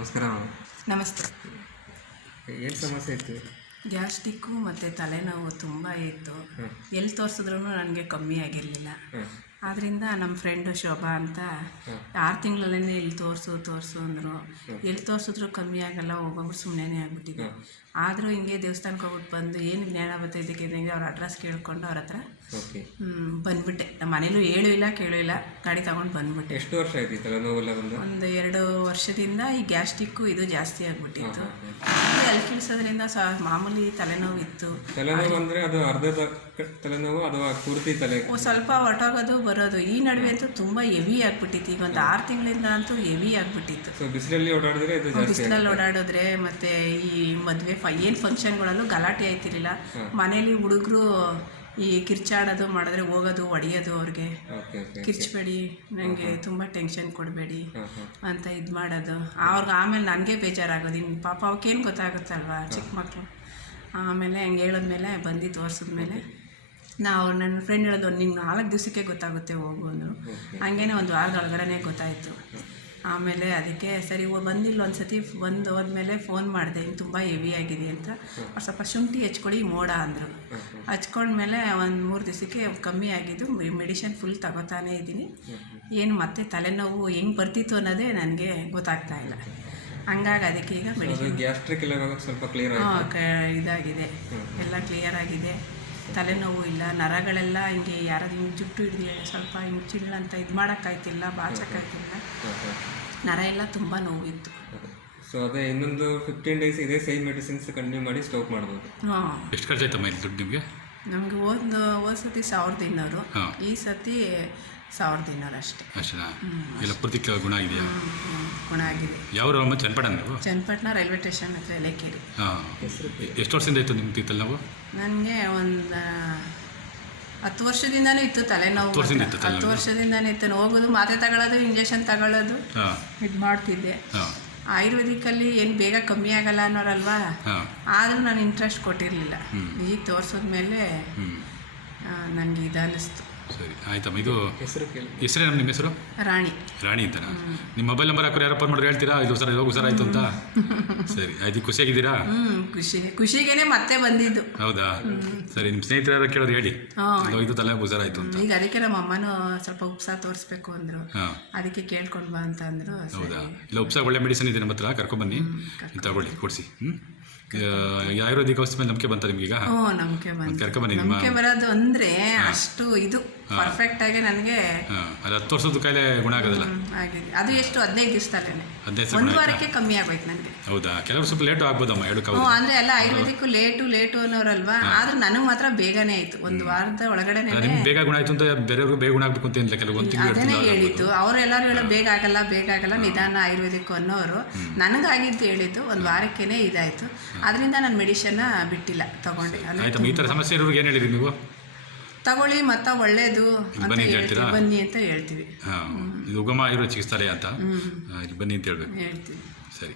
ನಮಸ್ಕಾರ ನಮಸ್ತೆ. ಏನು ಸಮಸ್ಯೆ ಇತ್ತು? ಗ್ಯಾಸ್ಟಿಕ್ಕು ಮತ್ತು ತಲೆನೋವು ತುಂಬ ಇತ್ತು. ಎಲ್ಲಿ ತೋರಿಸಿದ್ರೂ ನನಗೆ ಕಮ್ಮಿ ಆಗಿರಲಿಲ್ಲ. ಆದ್ದರಿಂದ ನಮ್ಮ ಫ್ರೆಂಡು ಶೋಭಾ ಅಂತ. ಆರು ತಿಂಗಳಲ್ಲೇ ಇಲ್ಲಿ ತೋರಿಸು ತೋರಿಸು ಅಂದರು. ಎಲ್ಲಿ ತೋರಿಸಿದ್ರು ಕಮ್ಮಿ ಆಗಲ್ಲ ಒಬ್ಬೊಬ್ರು ಸುಮ್ಮನೆ ಆಗ್ಬಿಟ್ಟಿದೆ. ಆದರೂ ಹಿಂಗೆ ದೇವಸ್ಥಾನಕ್ಕೆ ಹೋಗ್ಬಿಟ್ಟು ಬಂದು ಏನು ಜ್ಞಾನ ಬರ್ತೈದಕ್ಕೆ ಇದ್ದಂಗೆ ಅವ್ರ ಅಡ್ರೆಸ್ ಕೇಳ್ಕೊಂಡು ಅವ್ರ ಹತ್ರ ಬಂದ್ಬಿಟ್ಟೆ. ನಮ್ಮ ಮನೇಲೂ ಹೇಳೂ ಇಲ್ಲ ಕೇಳೂ ಇಲ್ಲ. ಗಾಡಿ ತಗೊಂಡು ಬಂದ್ಬಿಟ್ಟೆ. ಎಷ್ಟು ವರ್ಷ ಆಯ್ತು ಒಂದು ಎರಡು ವರ್ಷದಿಂದ ಈ ಗ್ಯಾಸ್ಟಿಕ್ಕು ಇದು ಜಾಸ್ತಿ ಆಗ್ಬಿಟ್ಟಿತ್ತು. ಅಲ್ಲಿ ಕಿಳಿಸೋದ್ರಿಂದ ಸ ಮಾಮೂಲಿ ತಲೆನೋವು ಇತ್ತು ತಲೆನೋವು ಅಂದರೆ ಅದು ಅರ್ಧದ ಕ- ತಲೆನೋವು ಅಥವಾ ಪೂರ್ತಿ ತಲೆ? ಸ್ವಲ್ಪ ಹೊಟ್ಟೋಗೋದು ಬರೋದು. ಈ ನಡುವೆ ಅಂತೂ ತುಂಬ ಹೆವಿ ಆಗ್ಬಿಟ್ಟಿತ್ತು. ಈಗ ಒಂದು ಆರು ತಿಂಗಳಿಂದ ಅಂತೂ ಹೆವಿ ಆಗ್ಬಿಟ್ಟಿತ್ತು. ಸೊ ಬಿಸಿಲಲ್ಲಿ ಓಡಾಡಿದ್ರೆ ಇದು ಜಾಸ್ತಿ ಬಿಸಿಲಲ್ಲಿ ಓಡಾಡಿದ್ರೆ ಮತ್ತೆ ಈ ಮದುವೆ ಫ ಏನು ಫಂಕ್ಷನ್ಗಳಲ್ಲೂ ಗಲಾಟೆ ಆಯ್ತಿರ್ಲಿಲ್ಲ. ಮನೇಲಿ ಹುಡುಗರು ಈ ಕಿರ್ಚಾಡೋದು ಮಾಡಿದ್ರೆ ಹೋಗೋದು ಹೊಡಿಯೋದು ಅವ್ರಿಗೆ. ಕಿರ್ಚಬೇಡಿ ನನಗೆ ತುಂಬ ಟೆನ್ಷನ್ ಕೊಡಬೇಡಿ ಅಂತ ಇದು ಮಾಡೋದು. ಅವ್ರಿಗೆ ಆಮೇಲೆ ನನಗೆ ಬೇಜಾರಾಗೋದು. ಇನ್ನು ಪಾಪ ಅವಕ್ಕೇನು ಗೊತ್ತಾಗುತ್ತಲ್ವಾ ಚಿಕ್ಕ ಮಕ್ಕಳು ಆಮೇಲೆ ಹಂಗೆ ಹೇಳಿದ್ಮೇಲೆ ಬಂದು ತೋರಿಸಿದ್ಮೇಲೆ ನಾವು ನನ್ನ ಫ್ರೆಂಡ್ ಹೇಳೋದು ನಿಮ್ಗೆ ನಾಲ್ಕು ದಿವಸಕ್ಕೆ ಗೊತ್ತಾಗುತ್ತೆ ಹೋಗು ಅಂದರು. ಹಂಗೇನೆ ಒಂದು ವಾರದೊಳಗಡೆ ಗೊತ್ತಾಯಿತು. ಆಮೇಲೆ ಅದಕ್ಕೆ ಸರಿ ಬಂದಿಲ್ಲ ಒಂದು ಸತಿ ಬಂದು ಹೋದ್ಮೇಲೆ ಫೋನ್ ಮಾಡಿದೆ ಹಿಂಗೆ ತುಂಬ ಹೆವಿ ಆಗಿದೆ ಅಂತ. ಅವ್ರು ಸ್ವಲ್ಪ ಶುಂಠಿ ಹಚ್ಕೊಡಿ ಮೋಡ ಅಂದರು. ಹಚ್ಕೊಂಡ್ಮೇಲೆ ಒಂದು ಮೂರು ದಿವಸಕ್ಕೆ ಕಮ್ಮಿ ಆಗಿದ್ದು ಮೆಡಿಷನ್ ಫುಲ್ ತಗೋತಾನೇ ಇದ್ದೀನಿ. ಏನು ಮತ್ತೆ ತಲೆನೋವು ಹೆಂಗೆ ಬರ್ತಿತ್ತು ಅನ್ನೋದೇ ನನಗೆ ಗೊತ್ತಾಗ್ತಾ ಇಲ್ಲ. ಹಂಗಾಗಿ ಅದಕ್ಕೆ ಈಗ ಮೆಡಿಷನ್ ಗ್ಯಾಸ್ಟ್ರಿಕ್ ಸ್ವಲ್ಪ ಕ್ಲಿಯರ್ ಇದಾಗಿದೆ. ಎಲ್ಲ ಕ್ಲಿಯರ್ ಆಗಿದೆ. ತಲೆನೋವು ಇಲ್ಲ ನರಗಳೆಲ್ಲ ಹಿಂಗೆ ಯಾರಾದ್ರೂ ಹಿಂಗೆ ಜುಟ್ಟು ಹಿಡಿದು ಸ್ವಲ್ಪ ಹಿಂಗೆ ಅಂತ ಇದು ಮಾಡೋಕ್ಕಾಯ್ತಿಲ್ಲ ಬಾಚಕ್ಕಾಯ್ತಿಲ್ಲ. ನರ ಎಲ್ಲ ತುಂಬ ನೋವಿತ್ತು. ಸೊ ಅದೇ ಇನ್ನೊಂದು ಫಿಫ್ಟೀನ್ ಡೇಸ್ ಇದೇ ಸೇಮ್ ಮೆಡಿಸಿನ್ಸ್ ಕಂಟಿನ್ಯೂ ಮಾಡಿ ಸ್ಟಾಪ್ ಮಾಡ್ಬೋದು. ಹಾಂ. ಎಷ್ಟು ಖರ್ಚಾಯ್ತಮ್ಮ ಇದು ದುಡ್ಡು ನಿಮಗೆ? ನಮಗೆ ಒಂದು ಹೋದ ಸತಿ ಸಾವಿರದ ಇನ್ನೂರು. ಈ ಸತಿ ಸಾವಿರದ ಇನ್ನೂರು ಅಷ್ಟೇ. ಅಷ್ಟೇ ಎಲ್ಲ ಪೂರ್ತಿ ಗುಣ ಆಗಿದೆಯಾ ಗುಣ ಆಗಿದೆ. ಯಾವ ಅಮ್ಮ ಚನ್ನಪಟ್ಟಣ ನೀವು? ಚನ್ನಪಟ್ಟಣ ರೈಲ್ವೆ ಸ್ಟೇಷನ್ ಹತ್ರ ಎಲೆಕೇರಿ ಹಾಂ. ಎಷ್ಟು ವರ್ಷದಿಂದ ಇತ್ತು ನಿಮ್ಗೆ ಇತ್ತಲ್ಲ ನಾವು ನನಗೆ ಒಂದು ಹತ್ತು ವರ್ಷದಿಂದಲೇ ಇತ್ತು ತಲೆನೋವು ಹತ್ತು ವರ್ಷದಿಂದ ಮಾತ್ರ. ಇತ್ತು ತಲೆನೋವು? ಹತ್ತು ವರ್ಷದಿಂದನೇ ಇತ್ತು. ಹೋಗೋದು ಮಾತ್ರೆ ತಗೊಳ್ಳೋದು ಇಂಜೆಕ್ಷನ್ ತಗೊಳ್ಳೋದು ಹಾಂ. ಇದು ಮಾಡ್ತಿದ್ದೆ. ಹಾಂ. ಆಯುರ್ವೇದಿಕಲ್ಲಿ ಏನು ಬೇಗ ಕಮ್ಮಿ ಆಗಲ್ಲ ಅನ್ನೋರಲ್ವಾ? ಹಾಂ. ಆದರೂ ನಾನು ಇಂಟ್ರೆಸ್ಟ್ ಕೊಟ್ಟಿರಲಿಲ್ಲ. ಈಗ ತೋರಿಸಿದ್ಮೇಲೆ ಹ್ಞೂ ನನಗೆ ಇದು ಅನ್ನಿಸ್ತು ಸರಿ ಆಯ್ತಮ್ಮ ಇದು ಹೆಸರು ಕೇಳಿ. ಹೆಸರೇನಮ್ಮ ನಿಮ್ಮ ಹೆಸರು? ರಾಣಿ. ರಾಣಿ ಅಂತನಾ? ನಿಮ್ಮ ಮೊಬೈಲ್ ನಂಬರ್ ಹಾಕೋರು ಯಾರಪ್ಪ ಮಾಡಿದ್ರೆ ಹೇಳ್ತೀರಾ? ಇದು ಸರ್ ಹೋಗು ಸರ್ ಆಯ್ತು ಅಂತ? ಸರಿ ಆಯ್ತು ಖುಷಿಯಾಗಿದ್ದೀರಾ? ಹ್ಮ್ ಖುಷಿ ಖುಷಿಗೇನೆ ಮತ್ತೆ ಬಂದಿದ್ದು. ಹೌದಾ? ಸರಿ ನಿಮ್ಮ ಸ್ನೇಹಿತರು ಯಾರು ಕೇಳೋರು ಹೇಳಿ. ಇದು ತಲೆ ತಲೆ ಗುಜಾರಾಯ್ತು ಅಂತ. ಈಗ ಅದಕ್ಕೆ ನಮ್ಮ ಅಮ್ಮನೂ ಸ್ವಲ್ಪ ಉಪ್ಸ ತೋರಿಸ್ಬೇಕು ಅಂದ್ರು. ಹಾಂ. ಅದಕ್ಕೆ ಕೇಳ್ಕೊಂಡು ಬಾ ಅಂತ ಅಂದರು. ಹೌದಾ? ಇಲ್ಲ ಉಪ್ಸ ಒಳ್ಳೆ ಮೆಡಿಸಿನ್ ಇದೆ ನಮ್ಮ ಹತ್ರ ಕರ್ಕೊಂಬನ್ನಿ ತಗೊಳ್ಳಿ ಕೊಡಿಸಿ. ಹ್ಞೂ ಆಯುರ್ವೇದಿಕ್ ಔಷಧಿ ಮೇಲೆ ನಂಬಿಕೆ ಬಂತ ನಿಮ್ಗೀಗ? ಓ ನಂಬಿಕೆ ಬಂತು. ಕರ್ಕೊಂಬನ್ನಿ ನಿಮ್ಮ ನಂಬಿಕೆ ಬರೋದು ಅಂದ್ರೆ ಅಷ್ಟು ಇದು ಪರ್ಫೆಕ್ಟ್ ಆಗಿ ನನಗೆ ಅದು ಹತ್ತು ವರ್ಷದ ಕಾಯಿಲೆ ಗುಣ ಆಗೋದಿಲ್ಲ. ಆಗಿದೆ. ಅದು ಎಷ್ಟು? ಹದಿನೈದು ದಿವಸದಲ್ಲೇ ಹದಿನೈದು ದಿವಸ ಒಂದು ವಾರಕ್ಕೆ ಕಮ್ಮಿ ಆಗೋಯ್ತು ನನಗೆ ಹೌದಾ? ಕೆಲವರು ಸ್ವಲ್ಪ ಲೇಟ್ ಆಗ್ಬೋದಮ್ಮ ಎರಡು ಹ್ಞೂ ಅಂದರೆ ಎಲ್ಲ ಆಯುರ್ವೇದಿಕ್ಕು ಲೇಟು ಲೇಟು ಅನ್ನೋರಲ್ವಾ? ಆದ್ರೆ ನನಗೆ ಮಾತ್ರ ಬೇಗನೆ ಆಯ್ತು. ಒಂದು ವಾರದ ಒಳಗಡೆನೆ ನಿಮ್ಗೆ ಬೇಗ ಗುಣ ಆಯ್ತು ಅಂತ ಬೇರೆಯವ್ರಿಗೆ ಬೇಗ ಗುಣ ಆಗ್ಬೇಕು ಅಂತ ಏನಿಲ್ಲ ಕೆಲವು ಒಂದು ತಿಂಗಳು ಎರಡು ಅದನ್ನೇ ಹೇಳಿದ್ದು. ಅವರೆಲ್ಲರೂ ಹೇಳೋ ಬೇಗ ಆಗಲ್ಲ ಬೇಗ ಆಗಲ್ಲ ನಿಧಾನ ಆಯುರ್ವೇದಿಕ್ ಅನ್ನೋರು. ನನಗಾಗಿದ್ದು ಹೇಳಿದ್ದು ಒಂದು ವಾರಕ್ಕೇನೆ ಇದಾಯಿತು. ಅದರಿಂದ ನಾನು ಮೆಡಿಷನ್ನ ಬಿಟ್ಟಿಲ್ಲ ತಗೊಂಡೆ. ಆಯ್ತಮ್ಮ ಈ ಥರ ಸಮಸ್ಯೆ ಇರೋರಿಗೆ ಏನು ಹೇಳಿದ್ರಿ ನೀವು? ತಗೊಳ್ಳಿ ಮತ್ತ ಒಳ್ಳೇದು ಅಂತ ಬನ್ನಿ ಅಂತ ಹೇಳ್ತೀವಿ ಹೇಳ್ತೀರಾ? ಬನ್ನಿ ಅಂತ ಹೇಳ್ತೀವಿ. ಹಾಂ ಇದು ಉಗಮ ಇರೋ ಚಿಕಿತ್ಸಾಲಯ ಅಂತ. ಇಲ್ಲಿ ಬನ್ನಿ ಅಂತ ಹೇಳ್ಬೇಕು. ಹೇಳ್ತೀವಿ. ಸರಿ.